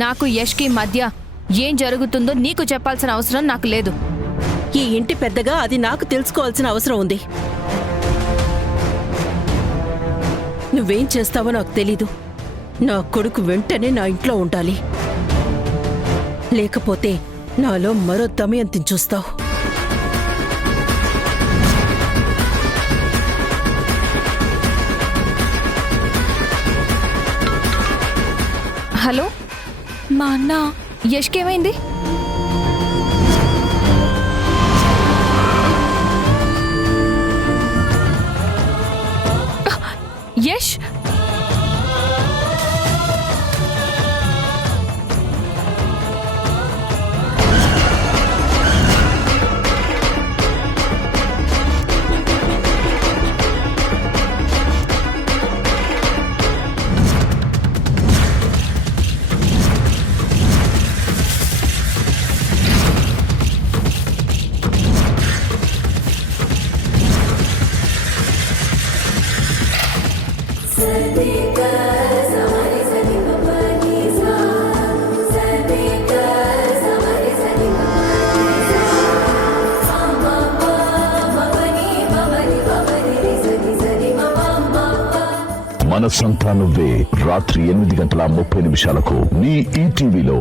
నాకు యష్కి మధ్య ఏం జరుగుతుందో నీకు చెప్పాల్సిన అవసరం నాకు లేదు. ఈ ఇంటి పెద్దగా అది నాకు తెలుసుకోవాల్సిన అవసరం ఉంది. నువ్వేం చేస్తావో నాకు తెలీదు. నా కొడుకు వెంటనే నా ఇంట్లో ఉండాలి, లేకపోతే నాలో మరో దమయంతిని చూస్తావు. హలో, మా అన్న యష్కేమైంది? యష్, మనసంతా నువ్వే రాత్రి 8:30 నీ ఈటీవీలో.